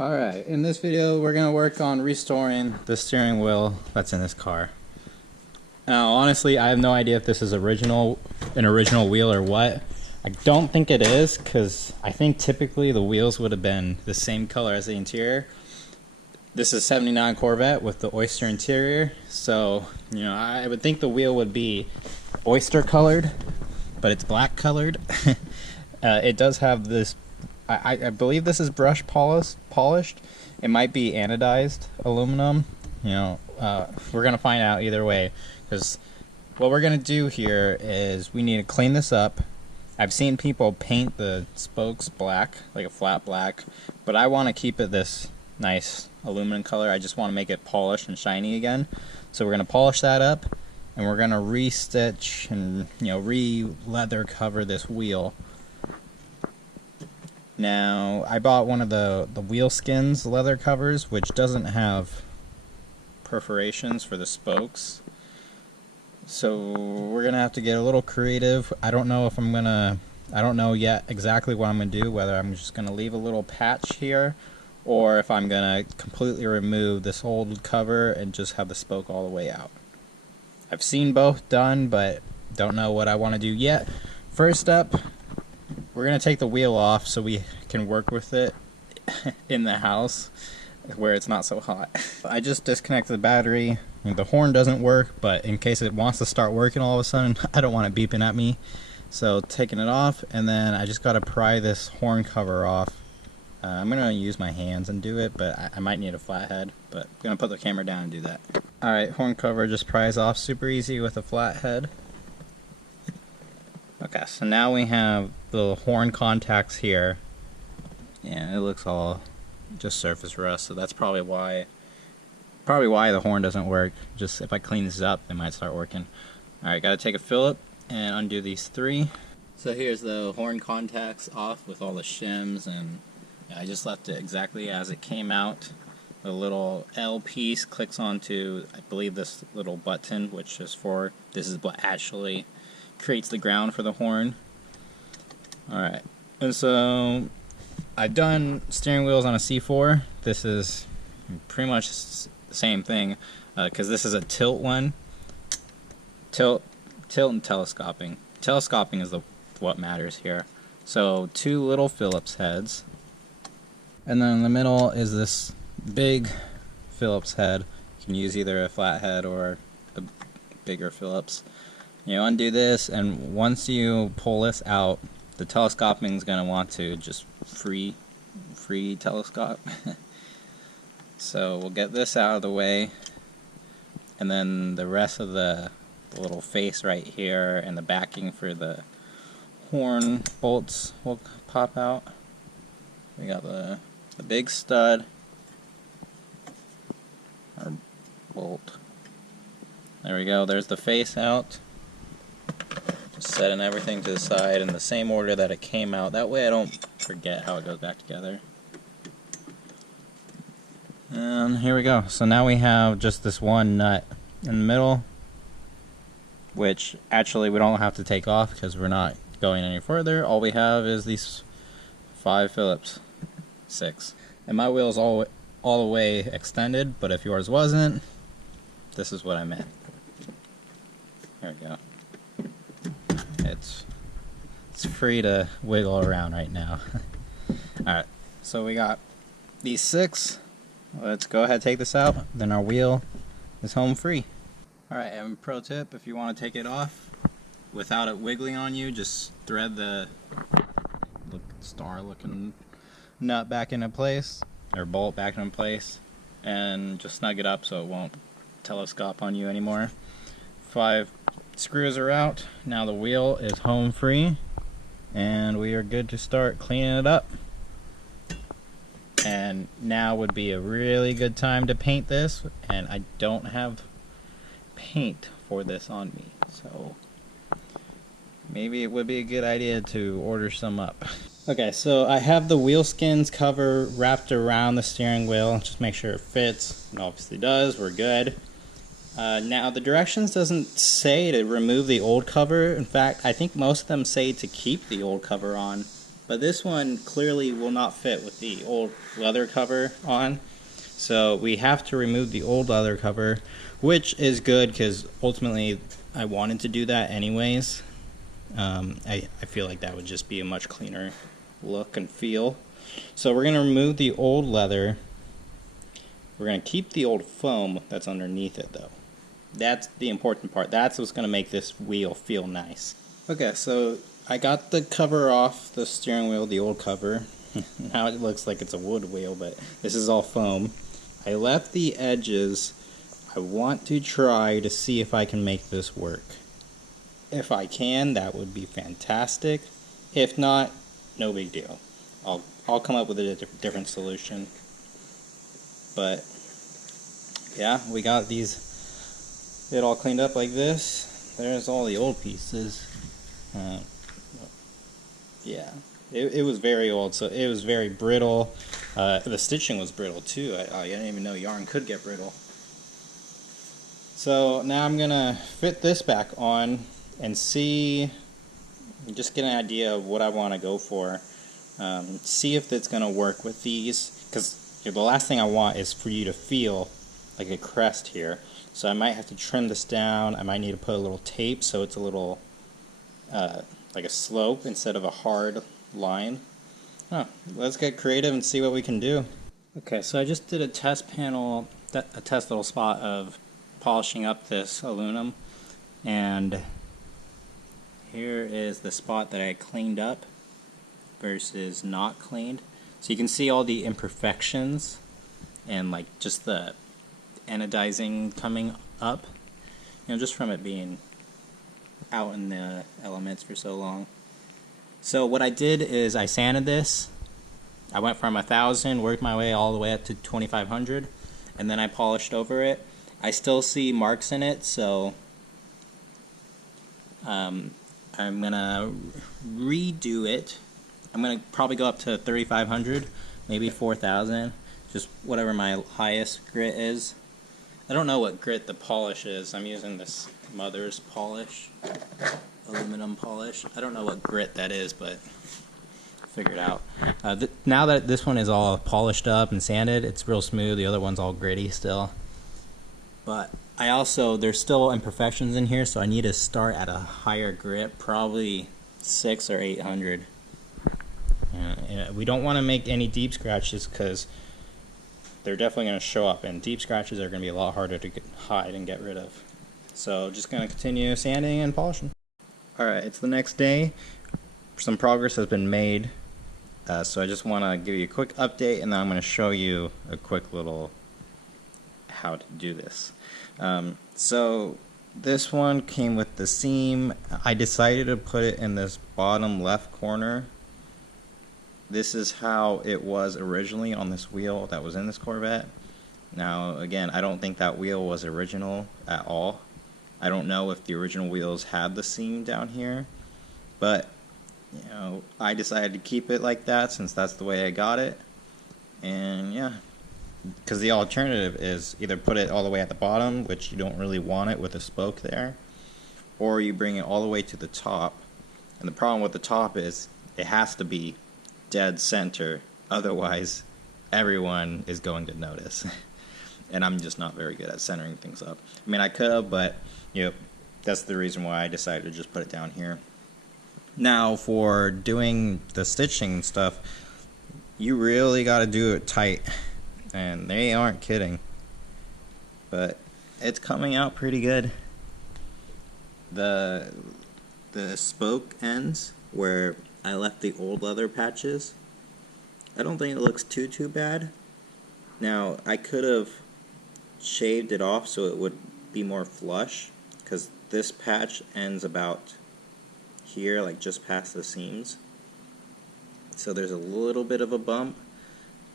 Alright, in this video we're going to work on restoring the steering wheel that's in this car. Now honestly, I have no idea if this is an original wheel or what. I don't think it is, because I think typically the wheels would have been the same color as the interior. This is 79 Corvette with the oyster interior, so you know, I would think the wheel would be oyster colored, but it's black colored. It does have this, I believe this is brush polished. It might be anodized aluminum. You know, we're gonna find out either way, because what we're gonna do here is we need to clean this up. I've seen people paint the spokes black, like a flat black, but I want to keep it this nice aluminum color. I just want to make it polished and shiny again. So we're gonna polish that up, and we're gonna re-stitch and, you know, re-leather cover this wheel. Now, I bought one of the wheel skins leather covers, which doesn't have perforations for the spokes. So we're gonna have to get a little creative. I don't know yet exactly what I'm gonna do, whether I'm just gonna leave a little patch here, or if I'm gonna completely remove this old cover and just have the spoke all the way out. I've seen both done, but don't know what I want to do yet. First up, we're going to take the wheel off so we can work with it in the house where it's not so hot. I just disconnected the battery. The horn doesn't work, but in case it wants to start working all of a sudden, I don't want it beeping at me. So taking it off, and then I just got to pry this horn cover off. I'm going to use my hands and do it, but I might need a flathead, but I'm going to put the camera down and do that. Alright, horn cover just pries off super easy with a flathead. Okay, so now we have the horn contacts here. Yeah, it looks all just surface rust, so that's probably why the horn doesn't work. Just if I clean this up, it might start working. Alright, gotta take a Phillip and undo these three. So here's the horn contacts off with all the shims, and I just left it exactly as it came out. The little L piece clicks onto, I believe, this little button, which is for, this is what actually creates the ground for the horn. Alright, and so I've done steering wheels on a C4. This is pretty much the same thing, because this is a tilt one. Tilt and telescoping. Telescoping is what matters here. So two little Phillips heads, and then in the middle is this big Phillips head. You can use either a flathead or a bigger Phillips. You know, undo this, and once you pull this out, the telescoping is going to want to just free telescope. So we'll get this out of the way, and then the rest of the little face right here and the backing for the horn bolts will pop out. We got the big stud, or bolt. There we go, there's the face out. Just setting everything to the side in the same order that it came out. That way I don't forget how it goes back together. And here we go. So now we have just this one nut in the middle, which actually we don't have to take off because we're not going any further. All we have is these 5 Phillips. 6. And my wheel's all the way extended, but if yours wasn't, this is what I meant. There we go. It's free to wiggle around right now. Alright, so we got these 6. Let's go ahead and take this out, then our wheel is home free. Alright, and pro tip, if you want to take it off without it wiggling on you, just thread the star looking nut back into place, or bolt back into place, and just snug it up so it won't telescope on you anymore. 5 screws are out. Now the wheel is home free, and we are good to start cleaning it up. And now would be a really good time to paint this, and I don't have paint for this on me, so maybe it would be a good idea to order some up. Okay, so I have the wheel skins cover wrapped around the steering wheel. Just make sure it fits. It obviously does. We're good. Now the directions doesn't say to remove the old cover. In fact, I think most of them say to keep the old cover on, But this one clearly will not fit with the old leather cover on. So we have to remove the old leather cover, which is good because ultimately I wanted to do that anyways. I feel like that would just be a much cleaner look and feel. So we're going to remove the old leather. We're going to keep the old foam that's underneath it though. That's the important part. That's what's going to make this wheel feel nice. Okay, so I got the cover off the steering wheel, the old cover. Now it looks like it's a wood wheel, but this is all foam. I left the edges. I want to try to see if I can make this work. If I can, that would be fantastic. If not, no big deal. I'll come up with a different solution. But yeah, we got it all cleaned up like this. There's all the old pieces. Yeah, it was very old, so it was very brittle. The stitching was brittle too. I didn't even know yarn could get brittle. So now I'm gonna fit this back on and see, just get an idea of what I want to go for. See if it's gonna work with these, because the last thing I want is for you to feel like a crest here. So I might have to trim this down. I might need to put a little tape so it's a little like a slope instead of a hard line. Let's get creative and see what we can do. Okay, so I just did a test panel, a test little spot of polishing up this aluminum, and here is the spot that I cleaned up versus not cleaned. So you can see all the imperfections and like just the anodizing coming up, you know, just from it being out in the elements for so long. So what I did is I sanded this. I went from 1,000, worked my way all the way up to 2,500, and then I polished over it. I still see marks in it, so I'm gonna redo it. I'm gonna probably go up to 3,500, maybe 4,000, just whatever my highest grit is. I don't know what grit the polish is. I'm using this Mother's polish, aluminum polish. I don't know what grit that is, but figure it out. Now that this one is all polished up and sanded, it's real smooth. The other one's all gritty still. But I also, there's still imperfections in here, so I need to start at a higher grit, probably 600 or 800. We don't want to make any deep scratches because they're definitely going to show up, and deep scratches are going to be a lot harder to hide and get rid of. So just going to continue sanding and polishing. Alright, it's the next day. Some progress has been made, so I just want to give you a quick update, and then I'm going to show you a quick little how to do this. So this one came with the seam. I decided to put it in this bottom left corner. This is how it was originally on this wheel that was in this Corvette. Now again, I don't think that wheel was original at all. I don't know if the original wheels had the seam down here, but you know, I decided to keep it like that since that's the way I got it. And yeah, because the alternative is either put it all the way at the bottom, which you don't really want it with a spoke there, or you bring it all the way to the top. And the problem with the top is it has to be dead center, otherwise everyone is going to notice. And I'm just not very good at centering things up. I mean, I could have, but you know, that's the reason why I decided to just put it down here. Now for doing the stitching stuff, you really got to do it tight, and they aren't kidding, but it's coming out pretty good. The spoke ends where I left the old leather patches, I don't think it looks too bad. Now I could have shaved it off so it would be more flush, because this patch ends about here, like just past the seams, so there's a little bit of a bump,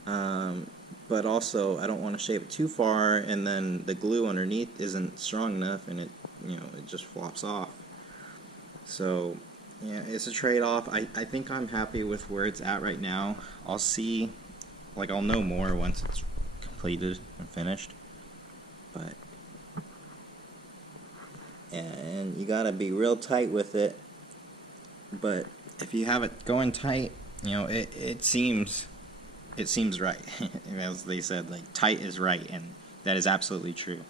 but also I don't want to shave it too far and then the glue underneath isn't strong enough and it, you know, it just flops off. So yeah, it's a trade-off. I think I'm happy with where it's at right now. I'll see, like, I'll know more once it's completed and finished. But and you gotta be real tight with it. But if you have it going tight, You know, it seems right. As they said, like, tight is right, and that is absolutely true.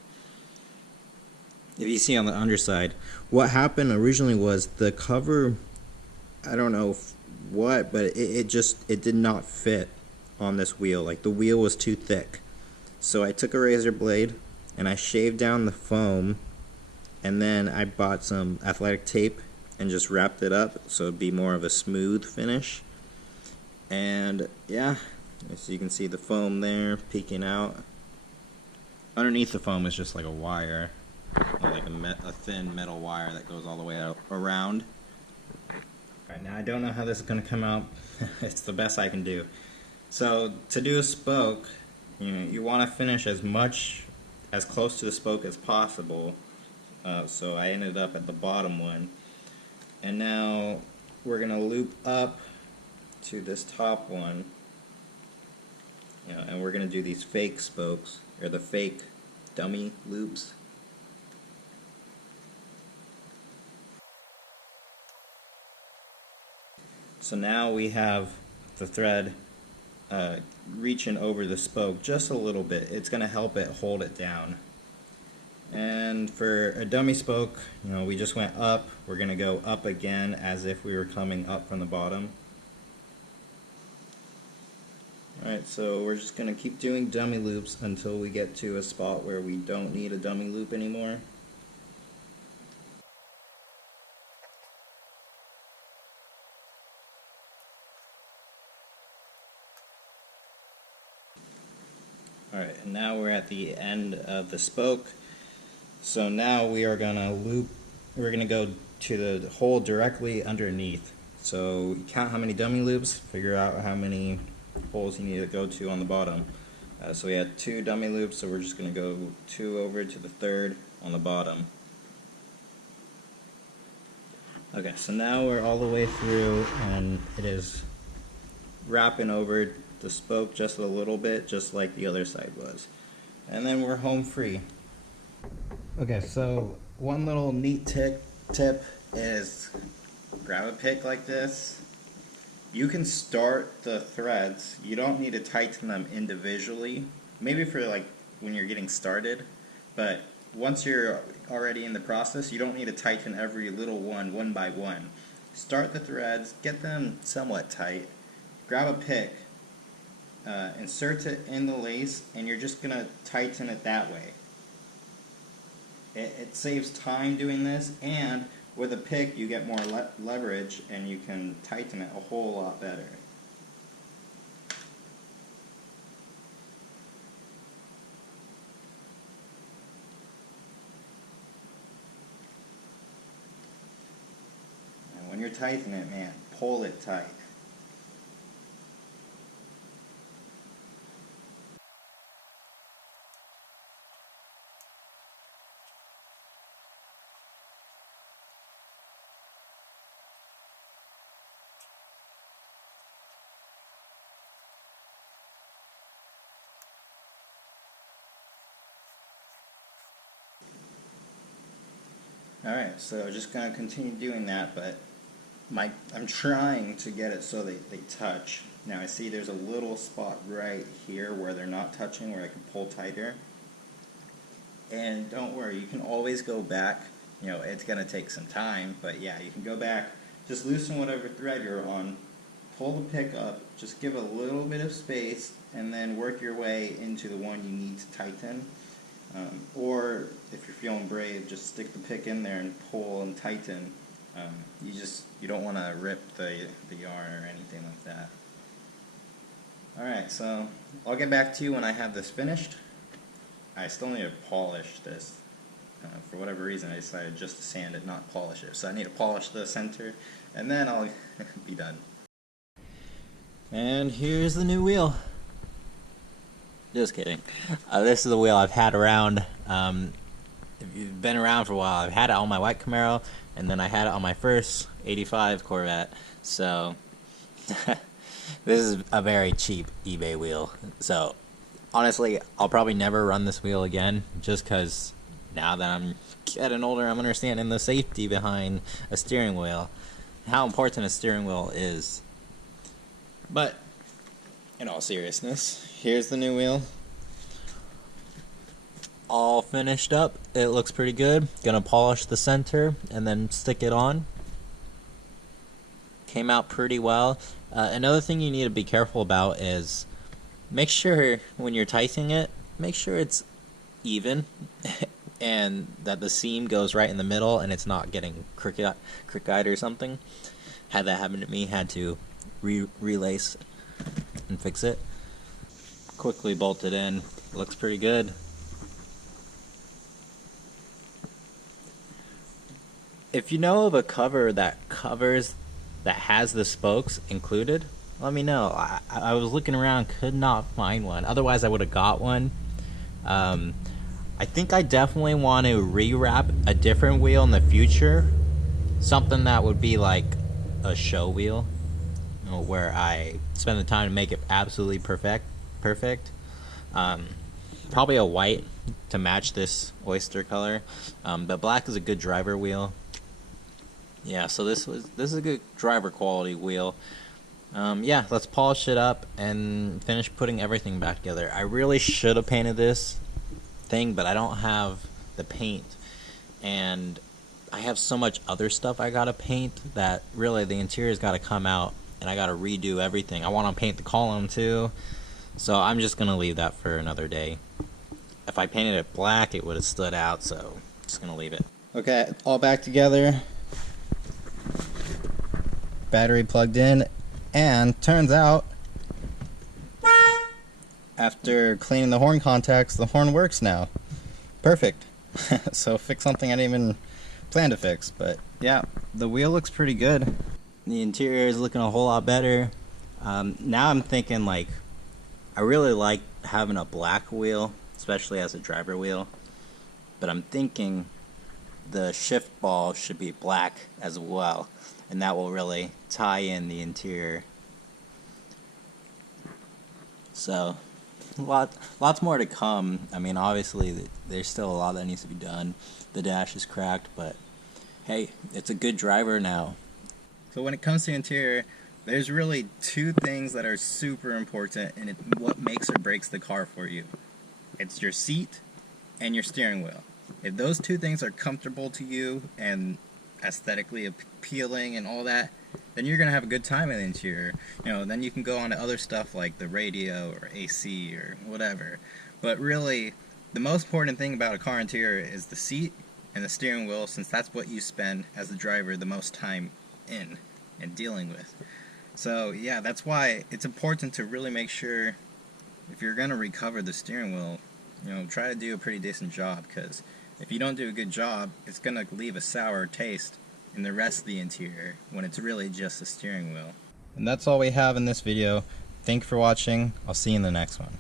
If you see on the underside, what happened originally was the cover, I don't know what, but it did not fit on this wheel. Like, the wheel was too thick. So I took a razor blade and I shaved down the foam, and then I bought some athletic tape and just wrapped it up so it'd be more of a smooth finish. And yeah, as you can see, the foam there peeking out. Underneath the foam is just like a wire, like a thin metal wire that goes all the way out around. Alright, now I don't know how this is going to come out. It's the best I can do. So to do a spoke, you want to finish as close to the spoke as possible. So I ended up at the bottom one. And now we're going to loop up to this top one. And we're going to do these fake spokes, or the fake dummy loops. So now we have the thread reaching over the spoke just a little bit. It's going to help it hold it down. And for a dummy spoke, we just went up. We're going to go up again as if we were coming up from the bottom. Alright, so we're just going to keep doing dummy loops until we get to a spot where we don't need a dummy loop anymore. Alright, and now we're at the end of the spoke. So now we are going to loop, we're going to go to the hole directly underneath. So you count how many dummy loops, figure out how many holes you need to go to on the bottom. So we had 2 dummy loops, so we're just going to go 2 over to the third on the bottom. Okay, so now we're all the way through, and it is wrapping over the spoke just a little bit, just like the other side was. And then we're home free. Okay, so one little neat tip is grab a pick like this. You can start the threads. You don't need to tighten them individually. Maybe for like when you're getting started, but once you're already in the process, you don't need to tighten every little one by one. Start the threads, get them somewhat tight, grab a pick, insert it in the lace, and you're just gonna tighten it that way. It saves time doing this, and with a pick you get more leverage and you can tighten it a whole lot better. And when you're tightening it, man, pull it tight. Alright, so just going to continue doing that, but I'm trying to get it so they touch. Now I see there's a little spot right here where they're not touching, where I can pull tighter. And don't worry, you can always go back. It's going to take some time, but yeah, you can go back, just loosen whatever thread you're on, pull the pick up, just give a little bit of space, and then work your way into the one you need to tighten. Or if you're feeling brave, just stick the pick in there and pull and tighten. You don't want to rip the yarn or anything like that. Alright, so I'll get back to you when I have this finished. I still need to polish this. For whatever reason I decided just to sand it, not polish it. So I need to polish the center, and then I'll be done. And here's the new wheel. Just kidding. This is the wheel I've had around. If you've been around for a while, I've had it on my white Camaro, and then I had it on my first '85 Corvette. So this is a very cheap eBay wheel. So honestly, I'll probably never run this wheel again, just because now that I'm getting older, I'm understanding the safety behind a steering wheel, how important a steering wheel is. But in all seriousness, here's the new wheel. All finished up. It looks pretty good. Gonna polish the center and then stick it on. Came out pretty well. Another thing you need to be careful about is make sure when you're tightening it, make sure it's even and that the seam goes right in the middle and it's not getting crooked or something. Had that happen to me, had to relace and fix it. Quickly bolted in. Looks pretty good. If you know of a cover that has the spokes included, let me know. I was looking around, could not find one. Otherwise, I would have got one. I think I definitely want to rewrap a different wheel in the future. Something that would be like a show wheel, you know, where I spend the time to make it absolutely perfect. Probably a white to match this oyster color, but black is a good driver wheel. Yeah, so this is a good driver quality wheel. Yeah, let's polish it up and finish putting everything back together. I really should have painted this thing, but I don't have the paint, and I have so much other stuff I gotta paint that really the interior's gotta come out, and I gotta redo everything. I want to paint the column too, so I'm just gonna leave that for another day. If I painted it black, it would have stood out, so just gonna leave it. Okay, all back together. Battery plugged in, and turns out after cleaning the horn contacts, the horn works now. Perfect. So fix something I didn't even plan to fix, but yeah, the wheel looks pretty good. The interior is looking a whole lot better. Now I'm thinking, like, I really like having a black wheel, especially as a driver wheel, but I'm thinking the shift ball should be black as well, and that will really tie in the interior. So lots more to come. I mean, obviously there's still a lot that needs to be done. The dash is cracked, but hey, it's a good driver now. So when it comes to interior, there's really two things that are super important, and what makes or breaks the car for you. It's your seat and your steering wheel. If those two things are comfortable to you and aesthetically appealing and all that, then you're gonna have a good time in the interior. You know, then you can go on to other stuff like the radio or AC or whatever. But really, the most important thing about a car interior is the seat and the steering wheel, since that's what you spend as the driver the most time in and dealing with. So yeah, that's why it's important to really make sure, if you're gonna recover the steering wheel, you know, try to do a pretty decent job, because if you don't do a good job, it's gonna leave a sour taste in the rest of the interior when it's really just the steering wheel. And that's all we have in this video. Thank you for watching. I'll see you in the next one.